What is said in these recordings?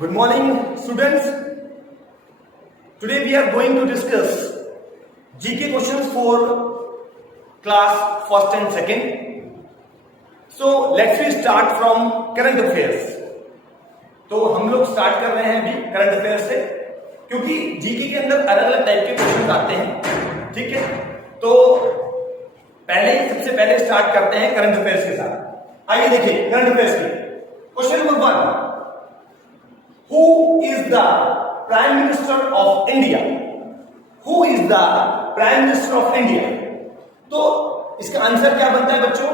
Good morning, students. Today we are going to discuss GK questions for class first and second. So let's we start from current affairs. तो हम लोग start कर रहे हैं अभी current affair से, क्योंकि जीके के अंदर अलग अलग टाइप के क्वेश्चन आते हैं. ठीक है, तो सबसे पहले स्टार्ट करते हैं करंट अफेयर्स के साथ. आइए देखिए करंट अफेयर्स के question number 1. Who is the Prime Minister of India? Who is the Prime Minister of India? तो इसका आंसर क्या बनता है बच्चों?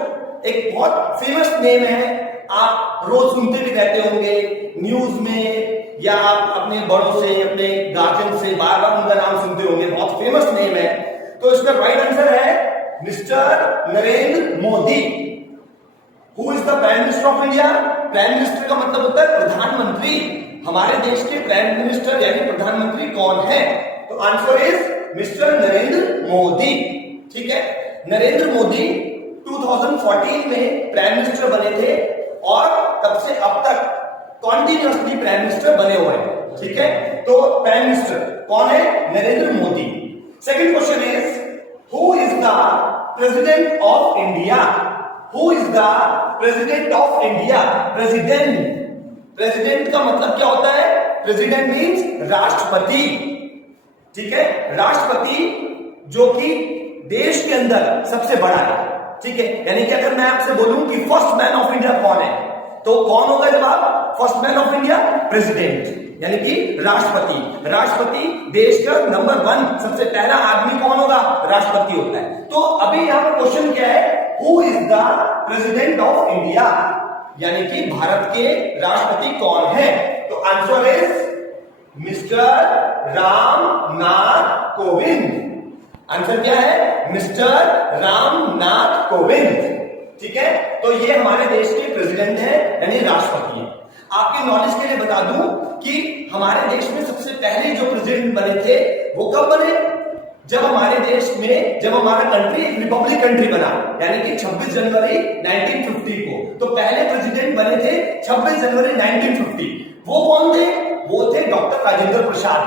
एक बहुत फेमस नेम है, आप रोज सुनते भी रहते होंगे न्यूज में, या आप अपने बड़ों से, अपने गार्जियन से बार बार उनका नाम सुनते होंगे. बहुत फेमस नेम है. तो इसका राइट आंसर है mister Narendra Modi. Who is the Prime Minister of India? Prime minister का मतलब होता है प्रधानमंत्री. हमारे देश के प्राइम मिनिस्टर यानी प्रधानमंत्री कौन है? तो answer is mister Narendra Modi. ठीक है, नरेंद्र मोदी 2014 में प्राइम मिनिस्टर बने थे और तब से अब तक कॉन्टिन्यूअसली प्राइम मिनिस्टर बने हुए हैं. ठीक है, तो प्राइम मिनिस्टर कौन है? Narendra Modi. Second question is who is the president of India? Who is the president of India? President का मतलब क्या होता है? प्रेसिडेंट मीन्स राष्ट्रपति. ठीक है, राष्ट्रपति जो कि देश के अंदर सबसे बड़ा है. ठीक है, यानी कि अगर मैं आपसे बोलूं कि फर्स्ट मैन ऑफ इंडिया कौन है, तो कौन होगा जवाब? First man of India president, यानी कि राष्ट्रपति. राष्ट्रपति देश का नंबर 1 सबसे पहला आदमी कौन होगा? राष्ट्रपति होता है. तो अभी यहां पर क्वेश्चन क्या है? Who is the president of India, यानी कि भारत के राष्ट्रपति कौन है? तो answer is mister Ramnath Kovind. Answer क्या है? मिस्टर रामनाथ कोविंद. ठीक है, तो ये हमारे देश के प्रेसिडेंट है, यानी राष्ट्रपति है. आपके नॉलेज के लिए बता दूं कि हमारे देश में सबसे पहले जो प्रेसिडेंट बने थे वो कब बने? जब हमारे देश में, जब हमारा कंट्री एक रिपब्लिक कंट्री बना, यानी कि 26 जनवरी 1950 को. तो पहले प्रेसिडेंट बने थे 26 जनवरी 1950. वो कौन थे? वो थे डॉक्टर राजेंद्र प्रसाद.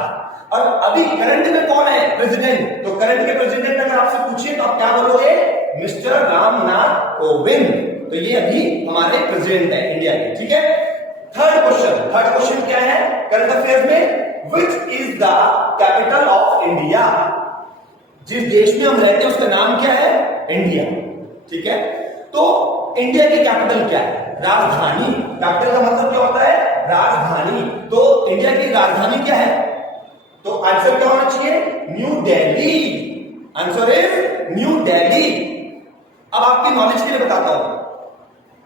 और अभी करंट में कौन है प्रेसिडेंट? तो करंट के प्रेसिडेंट अगर आपसे पूछिए तो आप क्या बोलोगे? मिस्टर रामनाथ कोविंद. तो ये अभी हमारे प्रेसिडेंट है इंडिया के. ठीक है, थर्ड क्वेश्चन क्या है करंट अफेयर में? Which is the capital of India? जिस देश में हम रहते हैं उसका नाम क्या है? इंडिया. ठीक है, तो इंडिया की कैपिटल क्या है? राजधानी. कैपिटल का मतलब क्या होता है? राजधानी. तो इंडिया की राजधानी क्या है? तो आंसर क्या होना चाहिए? New Delhi. Answer is new Delhi. अब आपकी नॉलेज के लिए बताता हूं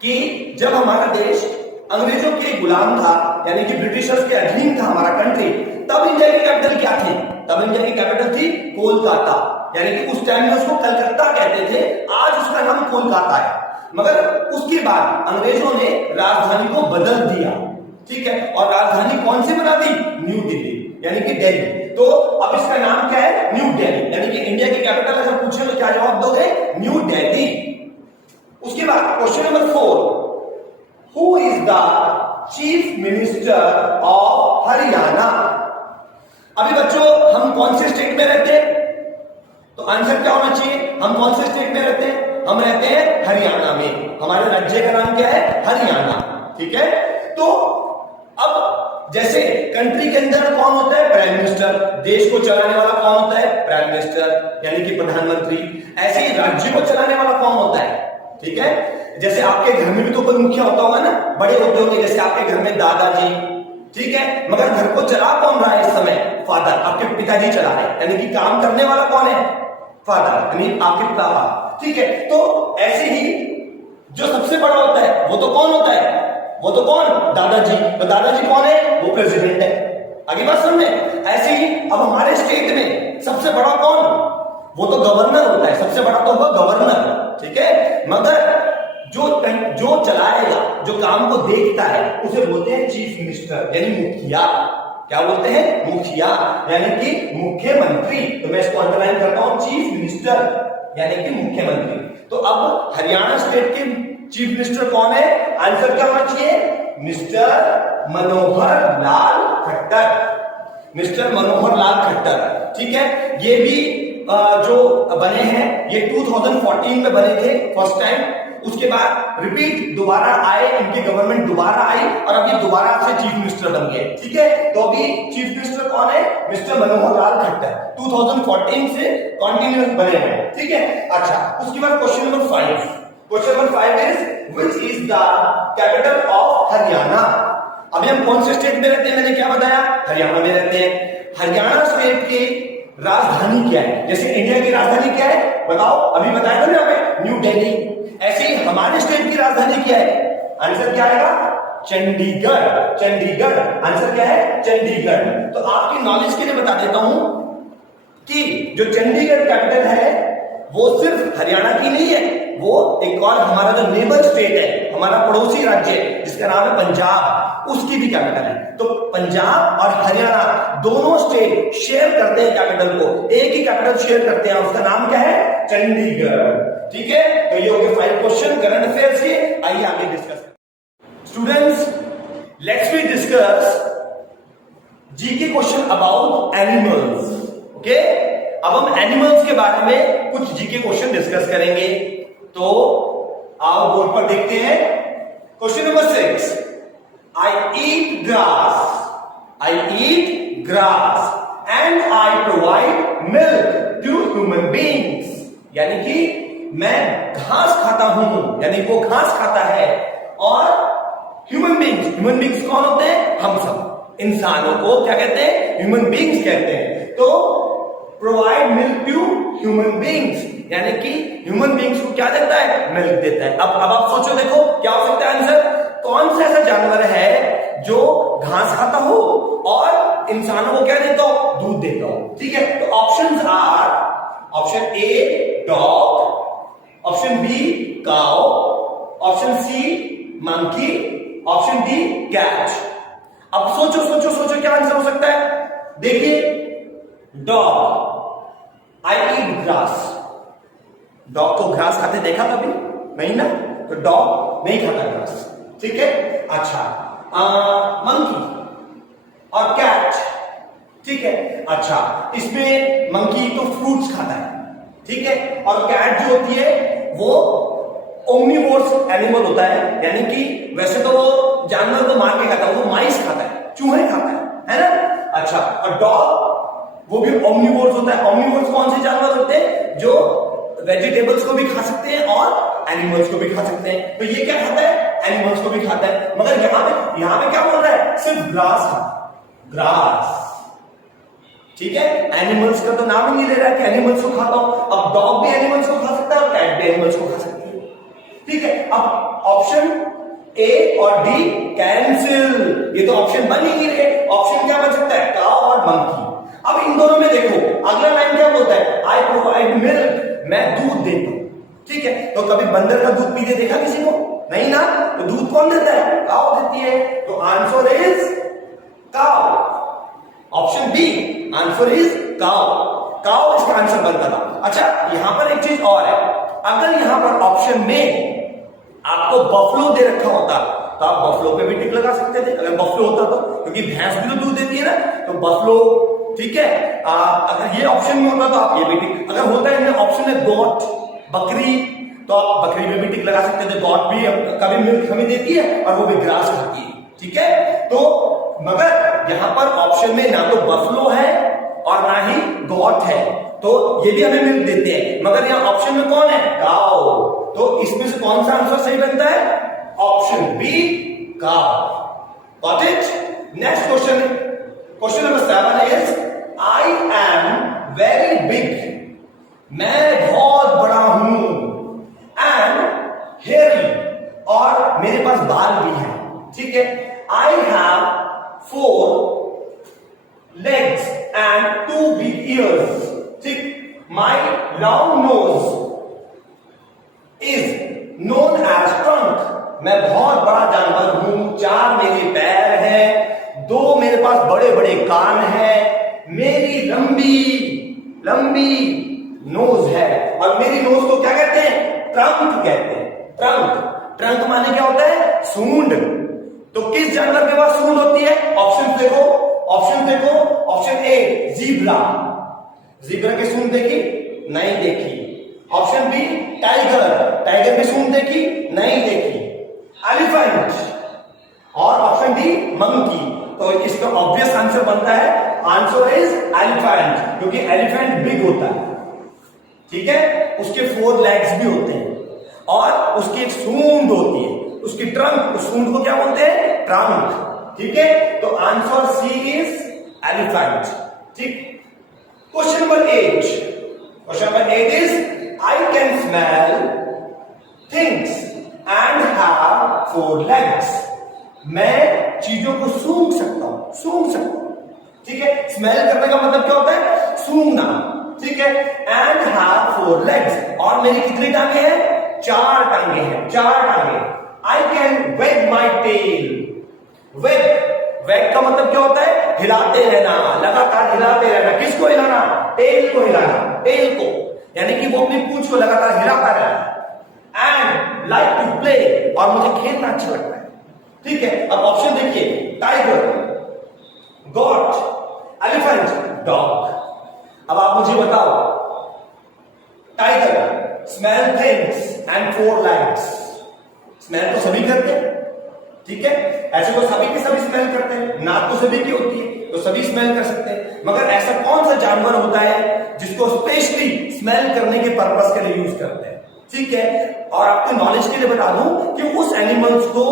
कि जब हमारा देश अंग्रेजों के गुलाम था, यानी कि ब्रिटिशर्स के अधीन था हमारा कंट्री, तब इंडिया की कैपिटल क्या थी? तब इंडिया की कैपिटल थी कोलकाता, यानी कि उस टाइम में उसको कलकत्ता कहते थे. आज उसका नाम कोलकाता है. मगर उसके बाद अंग्रेजों ने राजधानी को बदल दिया. ठीक है, और राजधानी कौन सी बना दी? न्यू दिल्ली, यानी कि दिल्ली. तो अब इसका नाम क्या है? न्यू दिल्ली. यानी कि इंडिया की कैपिटल अगर पूछे तो क्या जवाब दोगे? न्यू दिल्ली. उसके बाद question number 4. Who is the chief minister of Haryana? अभी बच्चों हम कौन से स्टेट में रहते हैं? तो आंसर क्या होना चाहिए? हम कौन से स्टेट में रहते हैं? हम रहते हैं हरियाणा में. हमारे राज्य का नाम क्या है? हरियाणा. ठीक है, तो अब जैसे कंट्री के अंदर कौन होता है? Prime minister. देश को चलाने वाला कौन होता है? प्राइम मिनिस्टर, यानी कि प्रधानमंत्री. ऐसे ही राज्य को चलाने वाला कौन होता है? ठीक है, जैसे आपके घर में भी तो कोई मुखिया होता होगा ना, बड़े होते होंगे. जैसे आपके घर में दादाजी, ठीक है, मगर घर को चला कौन रहा है इस समय? फादर, आपके पिताजी चला रहे हैं. यानी कि काम करने वाला कौन है? फादर, यानी आपके पापा. ठीक है, तो ऐसे ही जो सबसे बड़ा होता है वो तो कौन होता है? वो तो कौन? दादाजी. तो दादाजी कौन है? वो प्रेसिडेंट है. आगे बात समझ में? ऐसे ही अब हमारे स्टेट में सबसे बड़ा कौन? वो तो गवर्नर होता है. सबसे बड़ा तो होगा गवर्नर. ठीक है, मगर जो चलाएगा, जो काम को देखता है, उसे बोलते हैं चीफ मिनिस्टर, यानी मुखिया. क्या बोलते हैं? मुखिया, यानी कि मुख्यमंत्री. तो मैं इसको अंडरलाइन करता हूं, चीफ मिनिस्टर यानी कि मुख्यमंत्री. तो अब हरियाणा स्टेट के चीफ मिनिस्टर कौन है? आंसर क्या होना चाहिए? Mister Manohar Lal Khattar, mister Manohar Lal Khattar. ठीक है, ये भी जो बने हैं ये 2014 में बने थे फर्स्ट टाइम, उसके बाद रिपीट दोबारा आए, इनकी गवर्नमेंट दोबारा आई और अभी दोबारा से चीफ मिनिस्टर बन गए। ठीक है, तो अभी चीफ मिनिस्टर कौन है? मिस्टर मनोहर लाल खट्टर, 2014 से कंटिन्यूअस बने हुए। ठीक है, अच्छा, उसके बाद question number 5। Question number 5 is which is the capital of Haryana? अभी हम कौन से स्टेट में रहते हैं? मैंने क्या बताया? हरियाणा में रहते हैं। हरियाणा स्टेट की राजधानी क्या है? जैसे इंडिया की राजधानी क्या है बताओ, अभी बताया था ना हमें, न्यू दिल्ली। ऐसे ही हमारे स्टेट की राजधानी क्या है? आंसर क्या आएगा? चंडीगढ़। चंडीगढ़ आंसर क्या है? चंडीगढ़। तो आपकी नॉलेज के लिए बता देता हूं कि जो चंडीगढ़ कैपिटल है वो सिर्फ हरियाणा की नहीं है, वो एक और हमारा जो नेबर स्टेट है, हमारा पड़ोसी राज्य है जिसका नाम है पंजाब, उसकी भी कैपिटल है। तो पंजाब और हरियाणा दोनों स्टेट शेयर करते हैं कैपिटल को, एक ही कैपिटल शेयर करते हैं, उसका नाम क्या है? चंडीगढ़। ठीक है, तो ये हो गए 5 क्वेश्चन करंट अफेयर्स के। आइए आगे discuss. Students, let's we discuss GK question about animals. Okay, अब हम एनिमल्स के बारे में कुछ जीके क्वेश्चन डिस्कस करेंगे। तो आओ बोर्ड पर देखते हैं। Question number 6, I eat grass. I eat grass and I provide milk to human beings. यानी कि मैं घास खाता हूं, यानी वो घास खाता है, और ह्यूमन बींग्स कौन होते हैं? हम सब इंसानों को क्या कहते हैं? ह्यूमन बींग्स कहते हैं। तो provide milk to human beings, यानी कि ह्यूमन बींग्स को क्या देता है? मिल्क देता है। अब आप सोचो, देखो क्या हो सकता है आंसर? कौन सा ऐसा जानवर है जो घास खाता हो और इंसानों को क्या देता हो? दूध देता हो। ठीक है, तो options are, option A dog, option B cow, option C monkey, option D cat. अब सोचो सोचो सोचो क्या आंसर हो सकता है? देखिए, डॉग, आई ईट ग्रास। डॉग को ग्रास खाते देखा कभी? नहीं ना, तो डॉग नहीं खाता ग्रास। ठीक है, अच्छा, मंकी और कैट। ठीक है, अच्छा, इसमें मंकी तो फ्रूट्स खाता है, ठीक है, और कैट जो होती है वो ओमनिवोर्स एनिमल होता है, यानी कि वैसे तो वो जानवर को मार के खाता है, वो माइस खाता है, चूहे खाता है ना? अच्छा, और डॉग वो भी ओमनिवोर्स होता है। ओमनिवोर्स कौन से जानवर होते हैं? जो वेजिटेबल्स को भी खा सकते हैं और एनिमल्स को भी खा सकते हैं। तो ये क्या खाता है? एनिमल्स को भी खाता है। मगर यहां पे क्या बोल रहा है? सिर्फ ग्रास खाता, ग्रास। ठीक है, एनिमल्स का तो नाम ही नहीं ले रहा है कि एनिमल्स को खाता हूं। अब डॉग भी एनिमल्स को खा सकता है और कैट भी एनिमल्स को खा सकती है। ठीक है, अब ऑप्शन ए और डी कैंसिल, ये तो ऑप्शन बन ही नहीं रहे। ऑप्शन क्या बन सकता है? काउ और मंकी। अब इन दोनों में देखो, अगला लाइन क्या बोलता है? आई प्रोवाइड मिल्क, मैं दूध देता हूं। ठीक है, तो कभी बंदर का दूध पीते देखा किसी को? नहीं ना, तो दूध कौन देता है? काउ देती है। तो answer is cow, option B, answer is cow. Cow इसका आंसर बनता था। अच्छा, यहां पर एक चीज और है, अगर यहां पर ऑप्शन में आपको बफलो दे रखा होता तो आप बफलो पे भी टिक लगा सकते थे, अगर बफलो होता तो, क्योंकि भैंस भी तो दूध देती है ना, तो बफलो। ठीक है, अगर ये ऑप्शन में होता तो आप ये भी टिक, अगर होता है इनमें ऑप्शन में गोट, बकरी, तो आप बकरी में भी टिक लगा सकते थे। गोट भी कभी मिल्क हमें देती है और वो भी ग्रास खाती है। ठीक है, तो मगर यहां पर ऑप्शन में ना तो बफलो है और ना ही गॉट है, तो ये भी हमें मिल्क देते हैं। मगर यहां ऑप्शन में कौन है? काउ। तो इसमें से कौन सा आंसर सही बनता है? Option B, cow. Got it? Next question, question number 7 is I am very big, मैं बहुत बड़ा हूं, एंड हेयरी, और मेरे पास बाल भी है। ठीक है, I have 4 legs and 2 big ears. ठीक, my long nose is known as trunk. मैं बहुत बड़ा जानवर हूं, 4 मेरे पैर हैं, 2 मेरे पास बड़े बड़े कान हैं, मेरी लंबी लंबी नोज है, और मेरी नोज को क्या कहते हैं? ट्रंक कहते हैं। ट्रंक, ट्रंक माने क्या होता है? सूंड। तो किस जानवर के पास सूंड होती है? ऑप्शन देखो, ऑप्शन देखो। ऑप्शन ए जीब्रा, जीब्रा की सूंड देखी? नहीं देखी। ऑप्शन बी टाइगर, टाइगर की सूंड देखी? नहीं देखी। एलिफेंट और ऑप्शन डी मंकी। तो इसका ऑब्वियस आंसर बनता है, आंसर इज एलिफेंट, क्योंकि एलिफेंट बिग होता है, ठीक है, उसके 4 लेग्स भी होते हैं और उसकी एक सूंड होती है, उसकी ट्रंक, उस सूंड को क्या बोलते हैं? ट्रंक, ठीक है। तो आंसर सी इज एलिफेंट, ठीक। Question number 8, question number 8 is I can smell things and have 4 legs. मैं चीजों को सूंघ सकता हूं, सूंघ सकता हूं, ठीक है। स्मेल करने का मतलब क्या होता है? सूंघना, ठीक है। एंड हैव 4 लेग्स, और मेरी कितनी टांगे हैं? 4 टांगे हैं, 4 टांगे। आई कैन वेग माई टेल। वेग, वेग का मतलब क्या होता है? हिलाते रहना, लगातार हिलाते रहना। किसको हिलाना? टेल को हिलाना, टेल को, यानी कि वो अपनी पूंछ को लगातार हिलाता रहना। एंड लाइक टू प्ले, और मुझे खेलना अच्छा लगता है, ठीक है। अब ऑप्शन देखिए, टाइगर, गॉट, एलिफेंट, डॉग। अब आप मुझे बताओ, tiger smell things and 4 legs, smell तो सभी करते हैं, ठीक है। ऐसे तो सभी के सभी स्मेल करते हैं, नाक तो सभी की होती है, तो सभी स्मेल कर सकते हैं। मगर ऐसा कौन सा जानवर होता है जिसको स्पेशली स्मेल करने के पर्पस के लिए यूज करते हैं, ठीक है। और आपके नॉलेज के लिए बता दूं कि उस एनिमल्स को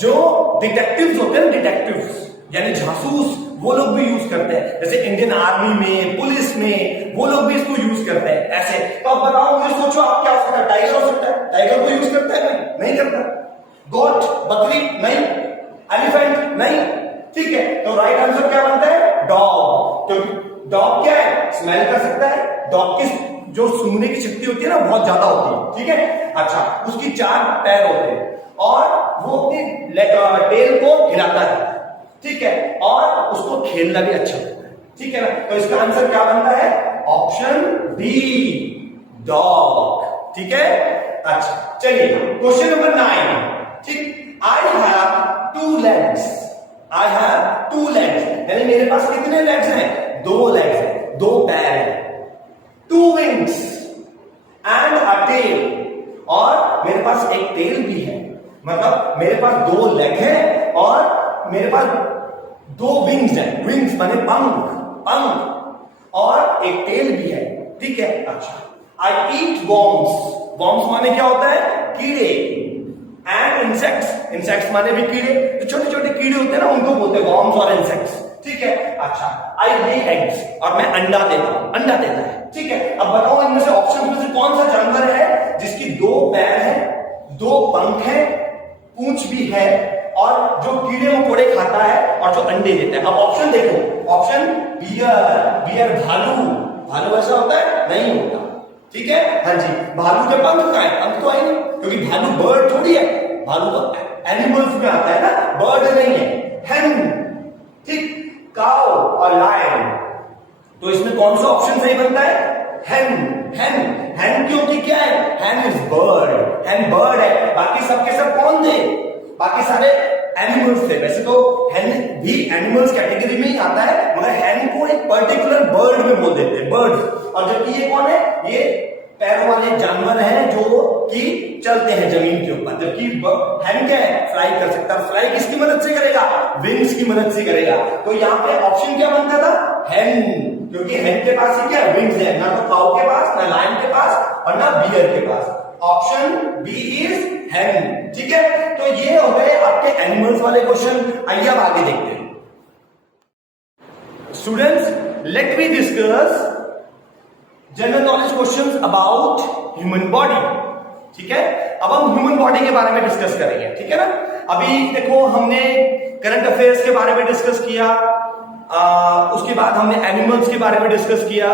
जो डिटेक्टिव्स होते हैं, डिटेक्टिव्स यानी जासूस, वो लोग भी यूज करते हैं। जैसे इंडियन आर्मी में, पुलिस में, वो लोग भी इसको यूज करते हैं ऐसे। तो अब बताओ, मुझे सोचो आप क्या हो सकता है? टाइगर हो सकता है, टाइगर को यूज करता है? नहीं करता। गोट, बकरी? नहीं। एलिफेंट? नहीं, ठीक है। तो राइट आंसर क्या बनता है? डॉग, क्योंकि डॉग क्या है? स्मेल कर सकता है। डॉग की जो सूंघने की शक्ति होती है ना, बहुत ज्यादा होती है, ठीक है। अच्छा, उसकी 4 पैर होते हैं और वो अपनी टेल को हिलाता है, ठीक है, और उसको खेलना भी अच्छा लगता है, ठीक है ना। तो इसका आंसर क्या बनता है? ऑप्शन डी, डॉग, ठीक है। अच्छा, चलिए क्वेश्चन नंबर 9, ठीक। I have 2 legs, I have 2 legs, यानी मेरे पास कितने लेग्स हैं? 2 लेग्स हैं, 2 पैर हैं। 2 विंग्स एंड अ टेल, और मेरे पास एक टेल भी है, मतलब मेरे पास 2 लेग है और मेरे पास 2 विंग्स हैं। विंग्स माने पंख, पंख, और एक टेल भी है, ठीक है। अच्छा, आई ईट वॉर्म्स, वॉर्म्स माने क्या होता है? कीड़े। एंड इंसेक्ट्स, इंसेक्ट्स माने भी कीड़े, तो छोटे छोटे कीड़े होते हैं ना, उनको बोलते हैं वॉर्म्स और इंसेक्ट्स, ठीक है। अच्छा, आई ले एग्स, और मैं अंडा देता हूं, अंडा देता है, ठीक है। अब बताओ इनमें से ऑप्शन में से कौन सा जानवर है जिसकी 2 पैर है, 2 पंख है, पूंछ भी है, और जो कीड़े मकोड़े खाता है और जो अंडे देता है? अब ऑप्शन देखो, ऑप्शन बियर, बियर भालू, भालू ऐसा होता है? नहीं होता, ठीक है। हाँ जी, भालू के पंख कहां है? पंख तो है नहीं, क्योंकि भालू बर्ड थोड़ी है, भालू तो एनिमल्स में आता है ना, बर्ड नहीं है। हेन, ठीक, काउ और लायन, तो इसमें कौन सा ऑप्शन सही बनता है? हेन, हेन, हेन, क्योंकि क्या है? हेन इज बर्ड, हेन बर्ड है। बाकी सबके सब कौन थे? बाकी सारे एनिमल्स थे। वैसे तो हेन भी एनिमल्स कैटेगरी में ही आता है, मगर हेन को एक पर्टिकुलर बर्ड में बोल देते हैं, बर्ड। और जबकि ये कौन है? ये पैरों वाले जानवर हैं जो कि चलते हैं जमीन के ऊपर, जबकि हेन क्या है? फ्लाई कर सकता है। फ्लाई किसकी मदद से करेगा? विंग्स की मदद से करेगा। तो यहाँ पे ऑप्शन क्या बनता था? हेन, क्योंकि हेन के पास ही क्या है? विंग्स है, ना तो काऊ के पास, ना लायन के पास, और ना बियर के पास। ऑप्शन बी इज हेन, ठीक है। तो ये हो गए आपके एनिमल्स वाले क्वेश्चन। आइए अब आगे देखते हैं। Students, let me discuss general knowledge questions about human body, ठीक है। अब हम ह्यूमन बॉडी के बारे में डिस्कस करेंगे, ठीक है ना। अभी देखो, हमने करंट अफेयर्स के बारे में डिस्कस किया, उसके बाद हमने एनिमल्स के बारे में डिस्कस किया।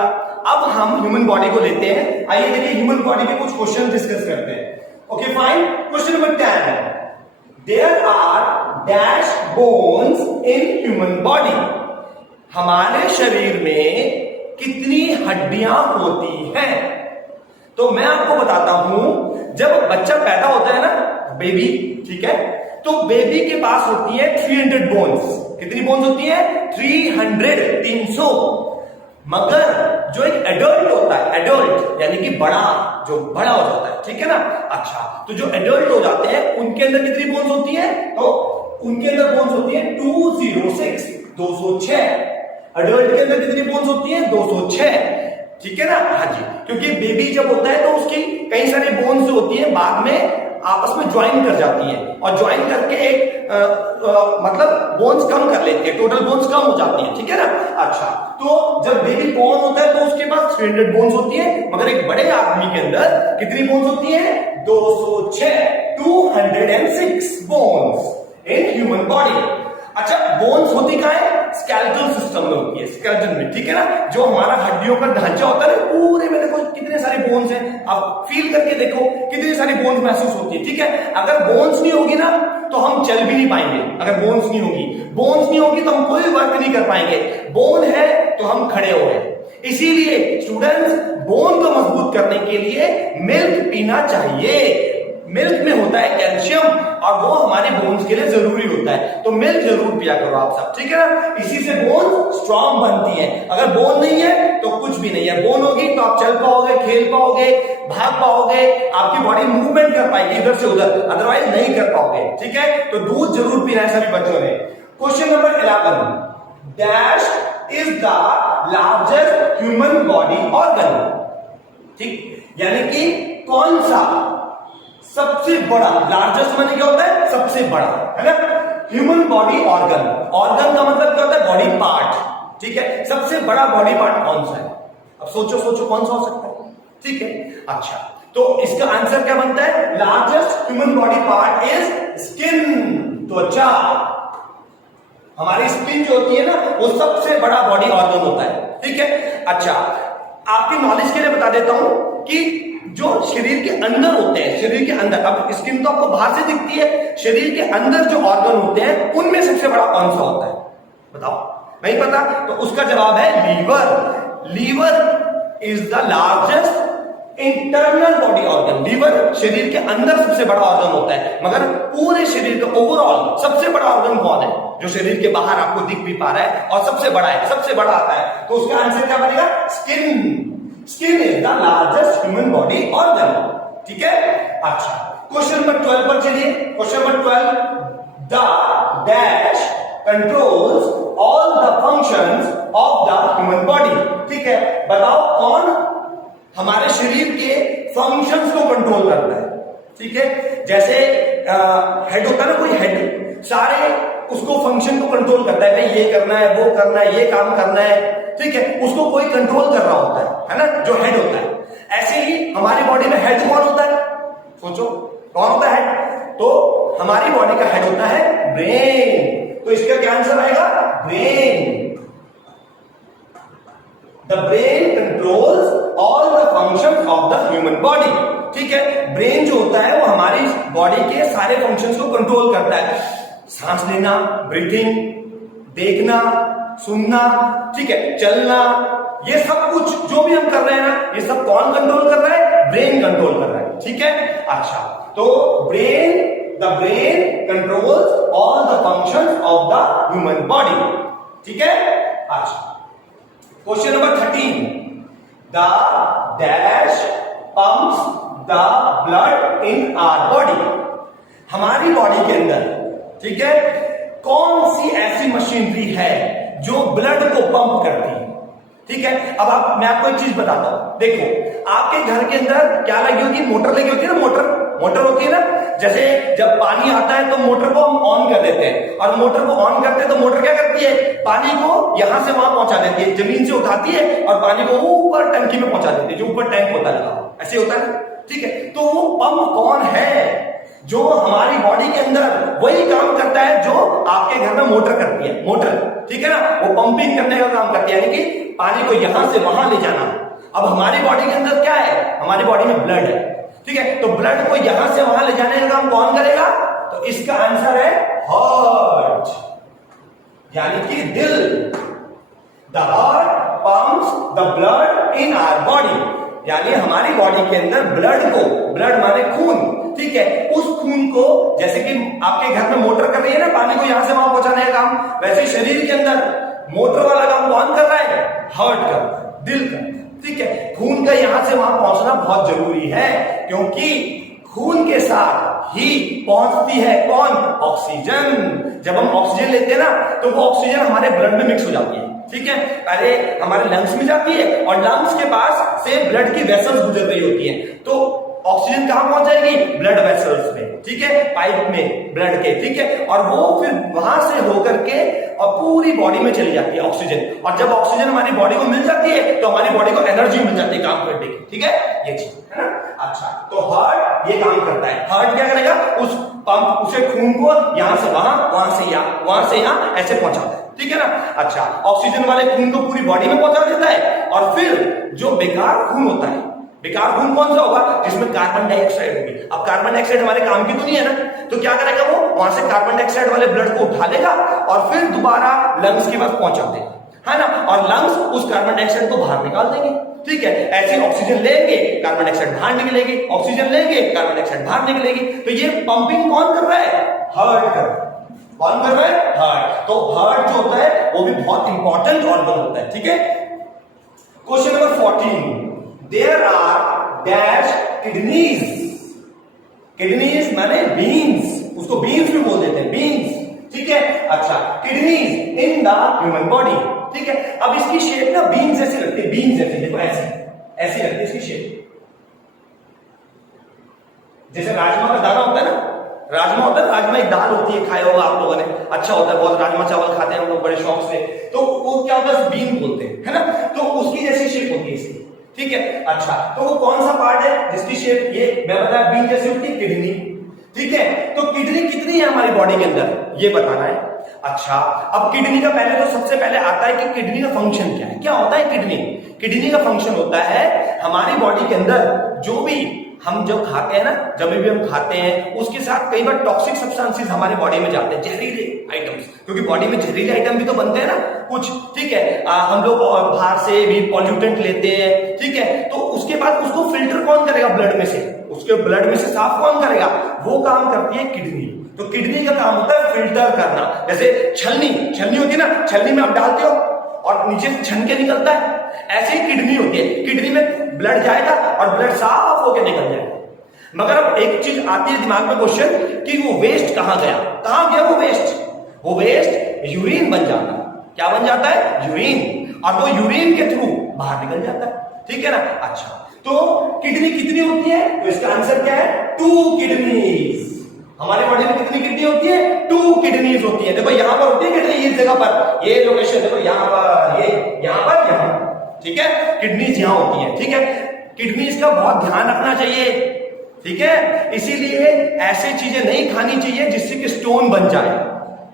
अब हम ह्यूमन बॉडी को लेते हैं। आइए देखिए, ह्यूमन बॉडी के कुछ क्वेश्चन डिस्कस करते हैं। Okay fine. Question number 10, there are dash bones in human body. हमारे शरीर में कितनी हड्डियां होती हैं? तो मैं आपको बताता हूं, जब बच्चा पैदा होता है ना, बेबी, ठीक है, तो बेबी के पास होती है 300 बोन्स। कितनी बोन्स होती है? 300। मगर जो एक एडल्ट होता है, एडल्ट यानी कि बड़ा, जो बड़ा हो जाता है, ठीक है ना। अच्छा, तो जो एडल्ट हो जाते हैं उनके अंदर कितनी बोन्स होती है? तो उनके अंदर बोन्स होती है 206, 206। एडल्ट के अंदर कितनी बोन्स होती है? 206, ठीक है ना। हाँ जी, क्योंकि बेबी जब होता है तो उसकी कई सारी बोन्स जो होती है बाद में आपस में ज्वाइन कर जाती है, और ज्वाइन करके एक मतलब बोन्स कम कर लेती है, टोटल बोन्स कम हो जाती है, ठीक है ना। अच्छा, तो जब बेबी बॉर्न होता है तो उसके पास 300 बोन्स होती है, मगर एक बड़े आदमी के अंदर कितनी बोन्स होती है? 206, 206 बोन्स इन ह्यूमन बॉडी। अच्छा, बोन्स होती कहां है? स्केलेटल सिस्टम में होती है, स्केलेटन में, ठीक है ना। जो हमारा हड्डियों का ढांचा होता है ना, पूरे में देखो कितने सारे बोन्स हैं, आप फील करके देखो कितनी सारी बोन्स महसूस होती है, ठीक है। अगर बोन्स नहीं होगी ना तो हम चल भी नहीं पाएंगे। अगर बोन्स नहीं होगी, बोन्स नहीं होगी तो हम कोई वर्क नहीं कर पाएंगे। बोन है तो हम खड़े हो गए। इसीलिए स्टूडेंट्स, बोन को मजबूत करने के लिए मिल्क पीना चाहिए। मिल्क में होता है कैल्शियम, और वो हमारे बोन्स के लिए जरूरी होता है, तो मिल्क जरूर पिया करो आप सब, ठीक है ना। इसी से बोन स्ट्रांग बनती है। अगर बोन नहीं है तो कुछ भी नहीं है। बोन होगी तो आप चल पाओगे, खेल पाओगे, भाग पाओगे, आपकी बॉडी मूवमेंट कर पाएगी इधर से उधर, अदरवाइज नहीं कर पाओगे, ठीक है। तो दूध जरूर पीना है सभी बच्चों ने। Question number 11, dash is the largest human body organ. ठीक, यानी कि कौन सा सबसे बड़ा, लार्जेस्ट माने क्या होता है? सबसे बड़ा, है ना। ह्यूमन बॉडी ऑर्गन, ऑर्गन का मतलब क्या होता है? बॉडी पार्ट, ठीक है। सबसे बड़ा बॉडी पार्ट कौन सा है? अब सोचो सोचो कौन सा हो सकता है, ठीक है। अच्छा, तो इसका आंसर क्या बनता है? Largest human body part is skin, त्वचा। हमारी स्किन जो होती है ना, वो सबसे बड़ा बॉडी ऑर्गन होता है, ठीक है। अच्छा, आपकी नॉलेज के लिए बता देता हूं कि जो शरीर के अंदर होते हैं, शरीर के अंदर, अब स्किन तो आपको बाहर से दिखती है, शरीर के अंदर जो ऑर्गन होते हैं उनमें सबसे बड़ा कौन सा होता है? बताओ, नहीं पता? तो उसका जवाब है liver. Liver is the largest internal body organ. Liver शरीर के अंदर सबसे बड़ा ऑर्गन होता है, मगर पूरे शरीर का ओवरऑल सबसे बड़ा ऑर्गन कौन है? जो शरीर के बाहर आपको दिख भी पा रहा है और सबसे बड़ा है, सबसे बड़ा आता है, तो उसका आंसर क्या बनेगा? Skin. Skin is the largest human body organ, ठीक है। अच्छा, क्वेश्चन नंबर 12 पर चलिए। Question number 12, the dash controls all the functions of the human body. ठीक है, बताओ कौन हमारे शरीर के फंक्शंस को कंट्रोल करता है, ठीक है। जैसे हेड होता है ना, कोई हेड सारे उसको फंक्शन को कंट्रोल करता है, भाई ये करना है, वो करना है, ये काम करना है, ठीक है। उसको कोई कंट्रोल कर रहा होता है ना, जो हेड होता है। ऐसे ही हमारी बॉडी में हेड कौन होता है? सोचो कौन होता है हेड? तो हमारी बॉडी का हेड होता है ब्रेन। तो इसका क्या आंसर आएगा? Brain. The brain controls all the functions of the human body, ठीक है। ब्रेन जो होता है वो हमारी बॉडी के सारे फंक्शंस को कंट्रोल करता है। सांस लेना, ब्रीथिंग, देखना, सुनना, ठीक है, चलना, ये सब कुछ जो भी हम कर रहे हैं ना, ये सब कौन कंट्रोल कर रहा है? ब्रेन कंट्रोल कर रहा है, ठीक है। अच्छा, तो the brain controls all the functions of the human body, ठीक है। अच्छा, question number 13, the dash pumps the blood in our body. हमारी बॉडी के अंदर, ठीक है, कौन सी ऐसी मशीनरी है जो ब्लड को पंप करती है? ठीक है। अब मैं आपको एक चीज बताता हूं, देखो आपके घर के अंदर क्या लगी होती है? मोटर लगी होती है ना, मोटर होती है ना। जैसे जब पानी आता है तो मोटर को हम ऑन कर देते हैं, और मोटर को ऑन करते हैं तो मोटर क्या करती है? पानी को यहां से वहां पहुंचा देती है, जमीन से उठाती है और पानी को ऊपर टंकी में पहुंचा देती है, जो ऊपर टैंक होता है, ऐसे होता है, ठीक है। तो वो पंप कौन है? जो हमारी बॉडी के अंदर वही काम करता है जो आपके घर में मोटर करती है, मोटर, ठीक है ना। वो पंपिंग करने का काम करती है, यानी कि पानी को यहां से वहां ले जाना। अब हमारी बॉडी के अंदर क्या है? हमारी बॉडी में ब्लड है, ठीक है। तो ब्लड को यहां से वहां ले जाने का काम कौन करेगा? तो इसका आंसर है हार्ट, यानी कि दिल। The heart pumps the blood in our body, यानी हमारी बॉडी के अंदर ब्लड को, ब्लड माने खून, ठीक है, उस खून को, जैसे कि आपके घर में मोटर कर रही है ना पानी को यहां से वहां पहुंचाने का काम, वैसे शरीर के अंदर मोटर वाला काम कौन कर रहा है? हार्ट कर, दिल का, ठीक है। खून का यहां से वहां पहुंचना बहुत जरूरी है, क्योंकि खून के साथ ही पहुंचती है कौन? ऑक्सीजन। जब हम ऑक्सीजन लेते हैं ना तो वो ऑक्सीजन हमारे ब्लड में मिक्स हो जाती है, ठीक है। पहले हमारे लंग्स में जाती है और लंग्स के पास से ब्लड की वेसल्स गुजर रही होती है, तो ऑक्सीजन कहां पहुंच जाएगी? ब्लड वेसल्स में, ठीक है, पाइप में ब्लड के, ठीक है। और वो फिर वहां से होकर के और पूरी बॉडी में चली जाती है ऑक्सीजन, और जब ऑक्सीजन हमारी बॉडी को मिल जाती है तो हमारी बॉडी को एनर्जी मिल जाती है काम करने की, ठीक है, ये चीज है ना। अच्छा, तो हार्ट ये काम करता है। हार्ट क्या करेगा? उस पंप, उसे खून को यहां से वहां, वहां से यहां, वहां से यहां ऐसे पहुंचाता है, ठीक है ना। अच्छा, ऑक्सीजन वाले खून को पूरी बॉडी में पहुंचा देता है, और फिर जो बेकार खून होता है, बेकार खून कौन सा होगा? जिसमें कार्बन डाइऑक्साइड होगी। अब कार्बन डाइऑक्साइड हमारे काम की तो नहीं है ना, तो क्या करेगा वो? वहां से कार्बन डाइऑक्साइड वाले ब्लड को उठा लेगा और फिर दोबारा लंग्स के पास पहुंचा देगा, है ना। और लंग्स उस कार्बन डाइऑक्साइड को बाहर निकाल देंगे, ठीक है। ऐसे ऑक्सीजन लेंगे, कार्बन डाइऑक्साइड बाहर निकलेगी, ऑक्सीजन लेंगे, कार्बन डाइऑक्साइड बाहर निकलेगी। तो ये पंपिंग कौन कर रहा है? हार्ट कर रहा है। कौन कर रहा है? हार्ट। तो हार्ट जो होता है वो भी बहुत इंपॉर्टेंट ऑर्गन होता है, ठीक है। Question number 14, there are dash kidneys. Kidneys माने बीन्स, उसको बीन्स भी बोल देते हैं, बीन्स, ठीक है। अच्छा, kidneys in the human body, ठीक है। अब इसकी शेप ना बीन्स जैसी लगती है, बीन्स जैसी, देखो ऐसी ऐसी लगती है इसकी शेप, जैसे राजमा का दाना होता है ना, राजमा होता है, राजमा एक दाल होती है, खाया होगा आप लोगों ने, अच्छा होता है बहुत, राजमा चावल खाते हैं हम लोग बड़े शौक से, तो वो क्या होता है? बीन बोलते हैं, है ना। तो उसकी जैसी शेप होती है इसकी, ठीक है। अच्छा, तो वो कौन सा पार्ट है जिसकी शेप ये मैं बताया बीन जैसी होती है? किडनी, ठीक है। तो किडनी कितनी है हमारी बॉडी के अंदर, ये बताना है। अच्छा, अब किडनी का पहले तो सबसे पहले आता है कि किडनी का फंक्शन क्या है। क्या होता है किडनी? किडनी का फंक्शन होता है हमारी बॉडी के अंदर जो भी हम जब खाते हैं ना, जब भी हम खाते हैं उसके साथ कई बार टॉक्सिक सब्सटेंसेस हमारे बॉडी में जाते हैं, जहरीले आइटम्स, क्योंकि बॉडी में जहरीले आइटम भी तो बनते हैं ना कुछ, ठीक है। हम लोग बाहर से भी पॉल्यूटेंट लेते हैं, ठीक है। तो उसके बाद उसको फिल्टर कौन करेगा? ब्लड में से, उसके ब्लड में से साफ कौन करेगा? वो काम करती है किडनी। तो किडनी का काम होता है फिल्टर करना। जैसे छलनी होती है ना, छलनी में आप डालते हो और नीचे से छन के निकलता है, ऐसे ही किडनी होती है। किडनी में ब्लड जाएगा और ब्लड साफ होकर निकल जाएगा। मगर अब एक चीज आती है दिमाग में क्वेश्चन कि वो वेस्ट कहां गया? कहां गया वो वेस्ट? वो वेस्ट यूरिन बन जाता है। क्या बन जाता है? यूरिन। और वो यूरिन के थ्रू बाहर निकल जाता है, ठीक है ना। अच्छा, तो किडनी कितनी होती है? तो इसका आंसर क्या है? 2 किडनीज। हमारी बॉडी में कितनी किडनी होती है? 2 किडनीज होती है। देखो यहां पर होती है किडनी, इस जगह पर, ये लोकेशन देखो यहां पर, ये यहां पर, यहां, ठीक है। किडनीज यहां होती है, ठीक है। किडनीज का बहुत ध्यान रखना चाहिए, ठीक है। इसीलिए ऐसी चीजें नहीं खानी चाहिए जिससे कि स्टोन बन जाए,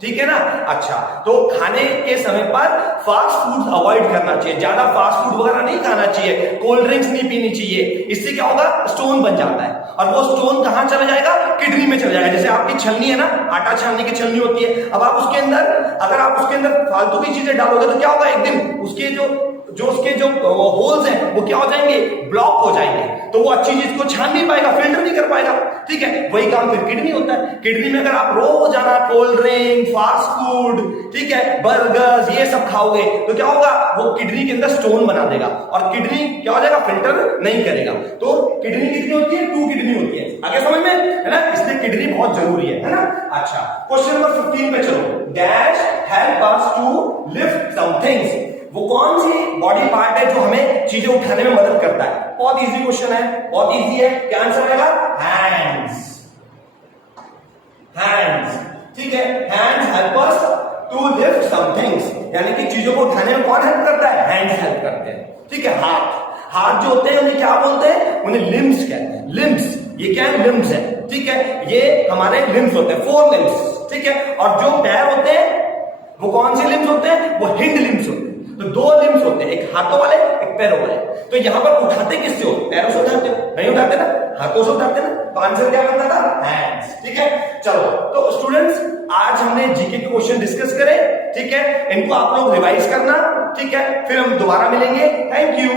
ठीक है ना। अच्छा, तो खाने के समय पर फास्ट फूड अवॉइड करना चाहिए, ज्यादा फास्ट फूड वगैरह नहीं खाना चाहिए, कोल्ड ड्रिंक्स नहीं पीनी चाहिए। इससे क्या होगा? स्टोन बन जाता है, और वो स्टोन कहां चला जाएगा? किडनी में चला जाएगा। जैसे आपकी छलनी है ना, आटा छानने की छलनी होती है, अब आप उसके अंदर, अगर आप उसके अंदर फालतू की चीजें डालोगे तो क्या होगा? एक दिन उसके जो होल्स हैं वो क्या हो जाएंगे? ब्लॉक हो जाएंगे, तो वो अच्छी चीज को छान नहीं पाएगा, फिल्टर नहीं कर पाएगा, ठीक है। वही काम फिर किडनी होता है। किडनी में अगर आप रोजाना कोल्ड ड्रिंक, फास्ट फूड, ठीक है, बर्गर्स, ये सब खाओगे तो क्या होगा? वो किडनी के अंदर स्टोन बना देगा, और किडनी क्या हो जाएगा? फिल्टर नहीं करेगा। तो किडनी कितनी होती है? 2 किडनी होती है। आगे समझ में है ना, इसलिए किडनी बहुत जरूरी है ना। अच्छा, क्वेश्चन नंबर 15 पे चलो। Dash help us to lift some things. वो कौन सी बॉडी पार्ट है जो हमें चीजें उठाने में मदद करता है? बहुत इजी क्वेश्चन है, बहुत इजी है। क्या आंसर आएगा? हैंड्स। हैंड्स, ठीक है। Hands help us to lift some things, यानी कि चीजों को उठाने में कौन हेल्प करता है? हैंड्स हेल्प करते हैं, ठीक है। हाथ जो होते हैं उन्हें क्या बोलते हैं? उन्हें लिम्स कहते हैं। लिम्स, ये क्या है? लिम्स है, ठीक है। ये हमारे लिम्स होते हैं, 4 लिम्स, ठीक है। और जो पैर होते हैं वो कौन से लिम्स होते हैं? वो हिंड लिम्स होते हैं। तो 2 लिम्स होते हैं, एक हाथों वाले, एक पैरों वाले। तो यहां पर उठाते किससे हो? पैरों से उठाते हो? नहीं उठाते ना, हाथों से उठाते ना। तो आंसर क्या बनता था? हैंड्स, ठीक है। चलो, तो स्टूडेंट्स आज हमने जीके के क्वेश्चन डिस्कस करे, ठीक है। इनको आप लोग रिवाइज करना, ठीक है। फिर हम दोबारा मिलेंगे। Thank you.